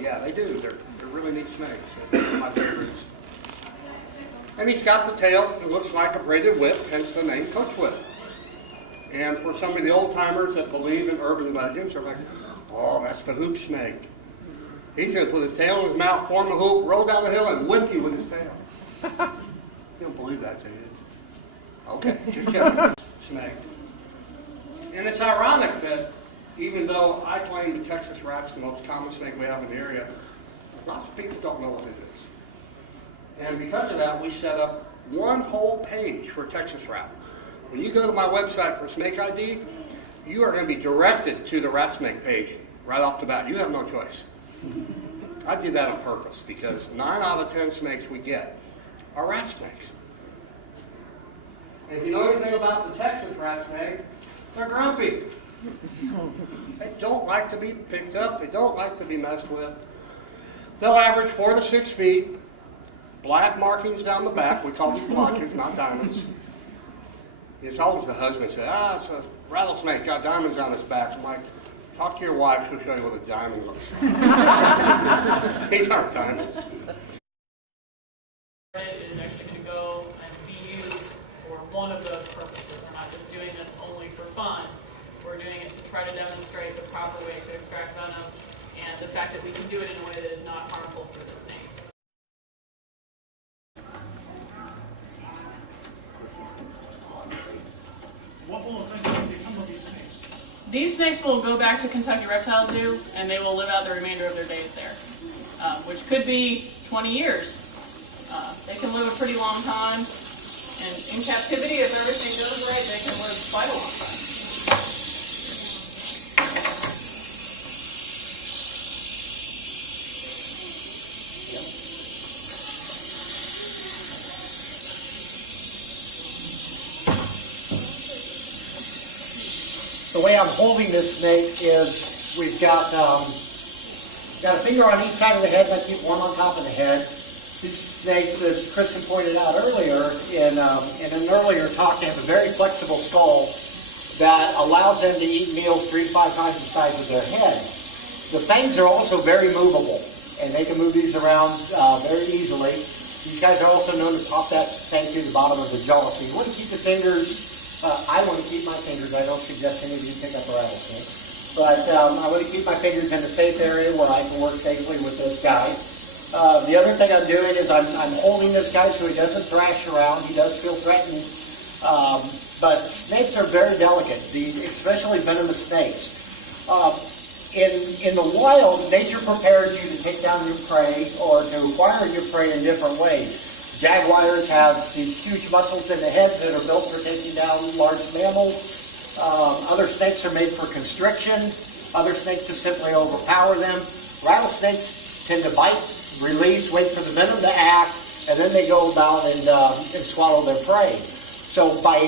Yeah, they do. They're really neat snakes. They're my favorites. And he's got the tail. It looks like a braided whip, hence the name Coach Whip. And for some of the old timers that believe in urban legends, they're like, oh, that's the hoop snake. He's going to put his tail in his mouth, form a hoop, roll down the hill, and whip you with his tail. You don't believe that, do you? Okay, just kidding. Snake. And it's ironic that even though I claim the Texas rat's the most common snake we have in the area, lots of people don't know what it is. And because of that, we set up one whole page for Texas rat. When you go to my website for snake ID, you are going to be directed to the rat snake page right off the bat. You have no choice. I did that on purpose because 9 out of 10 snakes we get are rat snakes. And if you know anything about the Texas rat snake, they're grumpy. They don't like to be picked up. They don't like to be messed with. They'll average 4 to 6 feet. Black markings down the back. We call these blotches, not diamonds. It's always the husband says, it's a rattlesnake, got diamonds on its back. I'm like, talk to your wife, she'll show you what a diamond looks like. These aren't diamonds. It is actually going to go and be used for one of those purposes. We're not just doing this only for fun. We're doing it to try to demonstrate the proper way to extract venom and the fact that we can do it in a way that is not harmful for the snakes. What will eventually become of these snakes? These snakes will go back to Kentucky Reptile Zoo and they will live out the remainder of their days there, which could be 20 years. They can live a pretty long time, and in captivity, if everything goes right, they can live quite a long time. The way I'm holding this snake is we've got a finger on each side of the head, and I keep one on top of the head. These snakes, as Kristen pointed out earlier, in an earlier talk, they have a very flexible skull that allows them to eat meals 3 to 5 times the size of their head. The fangs are also very movable, and they can move these around very easily. These guys are also known to pop that fang through the bottom of the jaw, so you want to keep the fingers. I want to keep my fingers. I don't suggest any of you pick up a rattlesnake. But I want to keep my fingers in a safe area where I can work safely with this guy. The other thing I'm doing is I'm holding this guy so he doesn't thrash around. He does feel threatened. But snakes are very delicate, especially venomous snakes. In the wild, nature prepares you to take down your prey or to acquire your prey in different ways. Jaguars have these huge muscles in the head that are built for taking down large mammals. Other snakes are made for constriction. Other snakes just simply overpower them. Rattlesnakes tend to bite, release, wait for the venom to act, and then they go about and swallow their prey. So by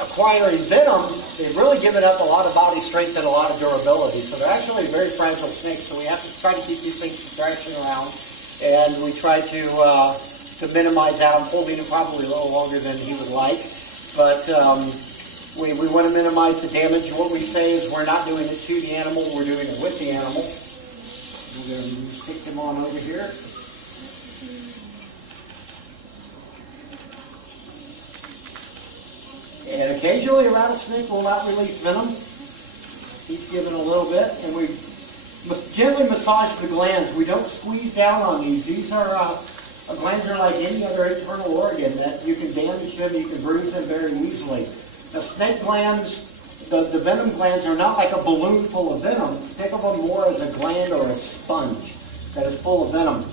acquiring venom, they've really given up a lot of body strength and a lot of durability. So they're actually very fragile snakes. So we have to try to keep these things from thrashing around, and we try to minimize that. I'm holding him probably a little longer than he would like, but we want to minimize the damage. What we say is we're not doing it to the animal, we're doing it with the animal. We're going to stick him on over here. And occasionally a rattlesnake will not release venom. He's given a little bit, and we gently massage the glands. We don't squeeze down on these. These are glands are like any other internal organ that you can damage them, you can bruise them very easily. Now, snake glands, the venom glands are not like a balloon full of venom. Think of them more as a gland or a sponge that is full of venom.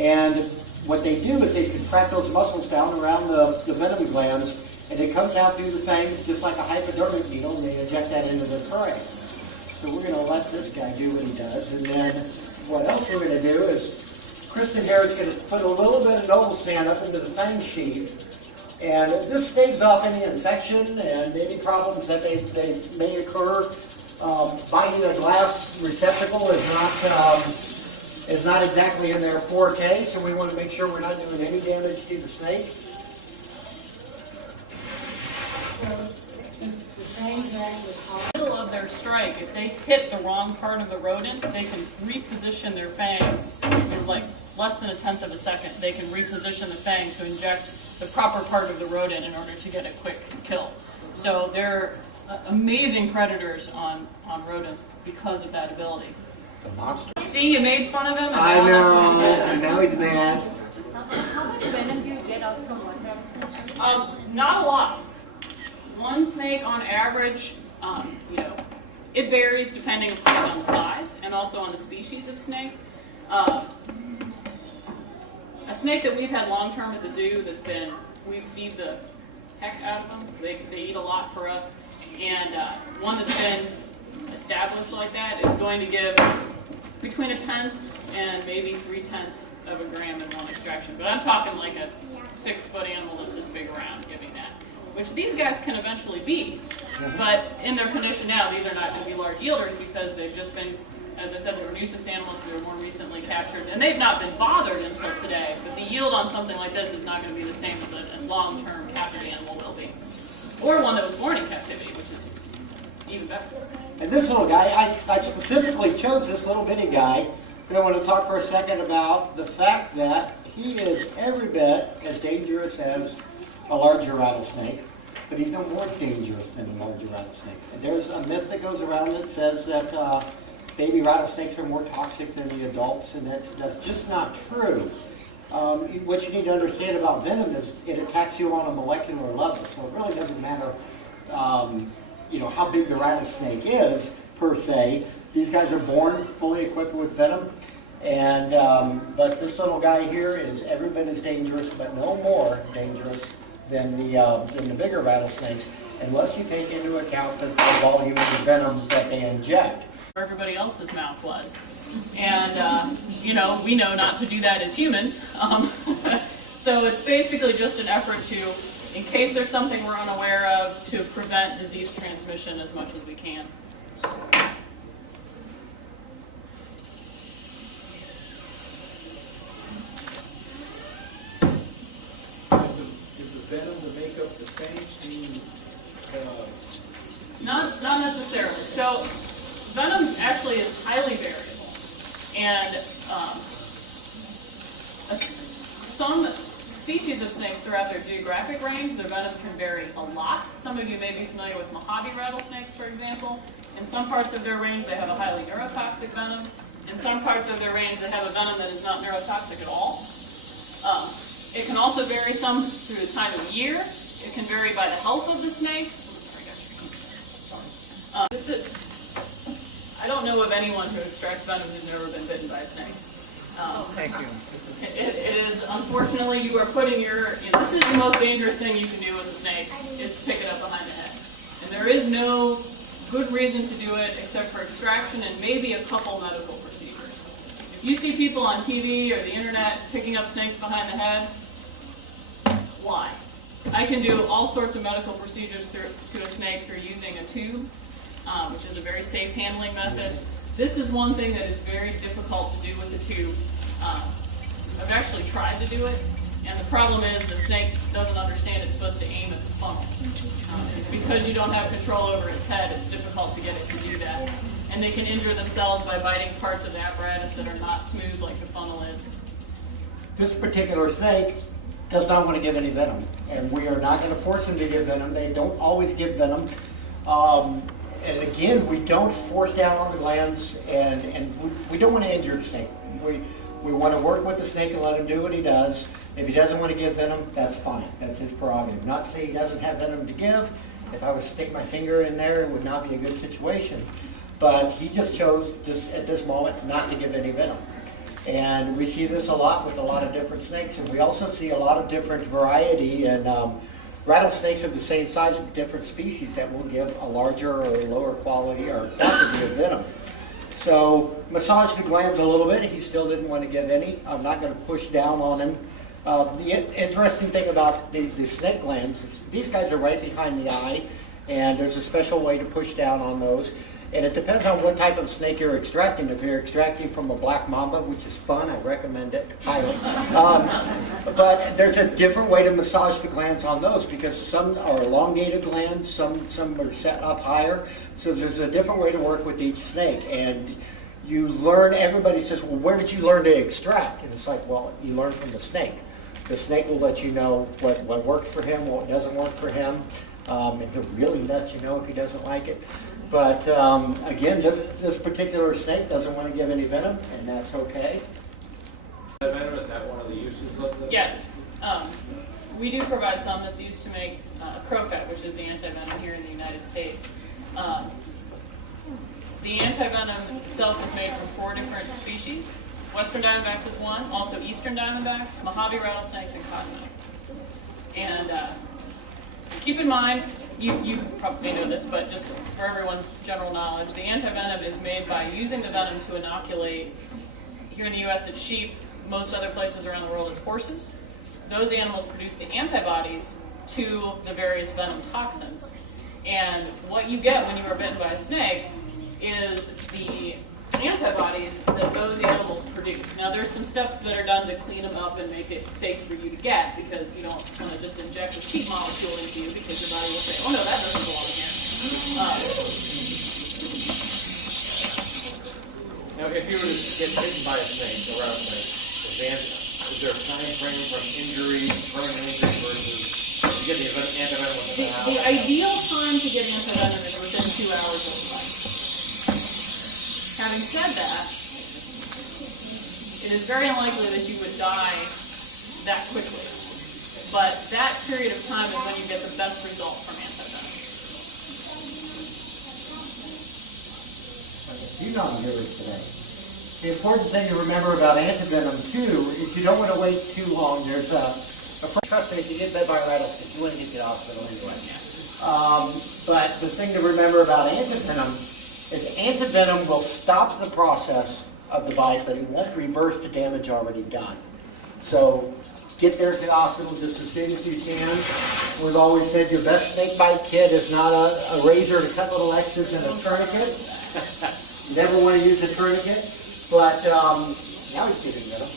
And what they do is they contract those muscles down around the venom glands, and it comes down through the fangs just like a hypodermic needle, and they inject that into the prey. So we're going to let this guy do what he does, and then what else we're going to do is Kristen here is going to put a little bit of noble sand up into the fang sheath, and this staves off any infection and any problems that they may occur. Biting a glass receptacle is not exactly in their forte, so we want to make sure we're not doing any damage to the snake. In the middle of of their strike, if they hit the wrong part of the rodent, they can reposition their fangs in like less than 1/10 of a second. They can reposition the fang to inject the proper part of the rodent in order to get a quick kill. So they're amazing predators on rodents because of that ability. The monster. See, you made fun of him. And I now that's know, what you did. and now he's mad. How much venom do you get out from one rattlesnake? Not a lot. One snake on average, it varies depending of course on the size and also on the species of snake. A snake that we've had long term at the zoo we feed the heck out of them. They eat a lot for us. And one that's been established like that is going to give between 1/10 and maybe 3/10 of a gram in one extraction. But I'm talking like a 6-foot animal that's this big around giving that, which these guys can eventually be. But in their condition now, these are not going to be large yielders because they've just been, as I said, they're nuisance animals. They were more recently captured, and they've not been bothered until today. But the yield on something like this is not going to be the same as a long-term captive animal will be, or one that was born in captivity, which is even better. And this little guy, I specifically chose this little bitty guy. I want to talk for a second about the fact that he is every bit as dangerous as a larger rattlesnake, but he's no more dangerous than a larger rattlesnake. And there's a myth that goes around that says that baby rattlesnakes are more toxic than the adults, and that's just not true. What you need to understand about venom is it attacks you on a molecular level, so it really doesn't matter how big the rattlesnake is, per se. These guys are born fully equipped with venom, and but this little guy here is every bit as dangerous, but no more dangerous than the bigger rattlesnakes, unless you take into account the volume of the venom that they inject. Everybody else's mouth was. And, we know not to do that as humans. So it's basically just an effort to, in case there's something we're unaware of, to prevent disease transmission as much as we can. Is the venom to make up the same? Not necessarily. So venom actually is highly variable. And some species of snakes throughout their geographic range, their venom can vary a lot. Some of you may be familiar with Mojave rattlesnakes, for example. In some parts of their range, they have a highly neurotoxic venom. In some parts of their range, they have a venom that is not neurotoxic at all. It can also vary some through the time of year. It can vary by the health of the snake. I don't know of anyone who extracts venom who's never been bitten by a snake. Thank you. It is, unfortunately, you are putting this is the most dangerous thing you can do with a snake, is to pick it up behind the head. And there is no good reason to do it except for extraction and maybe a couple medical procedures. If you see people on TV or the internet picking up snakes behind the head, why? I can do all sorts of medical procedures to a snake through using a tube, which is a very safe handling method. This is one thing that is very difficult to do with a tube. I've actually tried to do it, and the problem is the snake doesn't understand it's supposed to aim at the funnel. Because you don't have control over its head, it's difficult to get it to do that. And they can injure themselves by biting parts of the apparatus that are not smooth like the funnel is. This particular snake does not want to give any venom, and we are not going to force them to give venom. They don't always give venom. And again, we don't force down on the glands, and we don't want to injure the snake. We want to work with the snake and let him do what he does. If he doesn't want to give venom, that's fine. That's his prerogative. Not to say he doesn't have venom to give. If I was to stick my finger in there, it would not be a good situation. But he just chose, at this moment, not to give any venom. And we see this a lot with a lot of different snakes, and we also see a lot of different variety. And rattlesnakes are the same size of different species that will give a larger or lower quality or quantity of venom. So massage the glands a little bit. He still didn't want to give any. I'm not going to push down on him. The interesting thing about the snake glands is these guys are right behind the eye, and there's a special way to push down on those. And it depends on what type of snake you're extracting. If you're extracting from a black mamba, which is fun, I recommend it highly. But there's a different way to massage the glands on those because some are elongated glands, some are set up higher. So there's a different way to work with each snake. And you learn, everybody says, well, where did you learn to extract? And it's like, well, you learn from the snake. The snake will let you know what works for him, what doesn't work for him. And he'll really let you know if he doesn't like it. But again, this particular snake doesn't want to give any venom, and that's okay. Venom, is that one of the uses of the? Yes. We do provide some that's used to make crowfet, which is the antivenom here in the United States. The antivenom itself is made from 4 different species. Western diamondbacks is one, also eastern diamondbacks, Mojave rattlesnakes, and cottonmouth. And keep in mind, you probably know this, but just for everyone's general knowledge, the antivenom is made by using the venom to inoculate. Here in the U.S. it's sheep, most other places around the world it's horses. Those animals produce the antibodies to the various venom toxins. And what you get when you are bitten by a snake is the antibodies that those animals produce. Now there's some steps that are done to clean them up and make it safe for you to get because you don't want to just inject a cheap molecule into you because your body will say, oh no, that doesn't belong here. Now, if you were to get bitten by a snake, a rattlesnake, is there a time frame from injury, permanent injury versus you get the antivenom within an hour? The ideal time to get antivenom is within 2 hours of the bite. Having said that, it is very unlikely that you would die that quickly. But that period of time is when you get the best result from antivenom. You non-givers today. The important thing to remember about antivenom too is you don't want to wait too long. There's trust me, if you get bit by a rattlesnake, you want to get to the hospital anyway. But the thing to remember about antivenom is antivenom will stop the process of the bite, but it won't reverse the damage already done. So get there to the hospital just as soon as you can. We've always said your best snake bite kit is not a razor to cut little X's and a tourniquet. You never want to use a tourniquet, but now he's getting venom.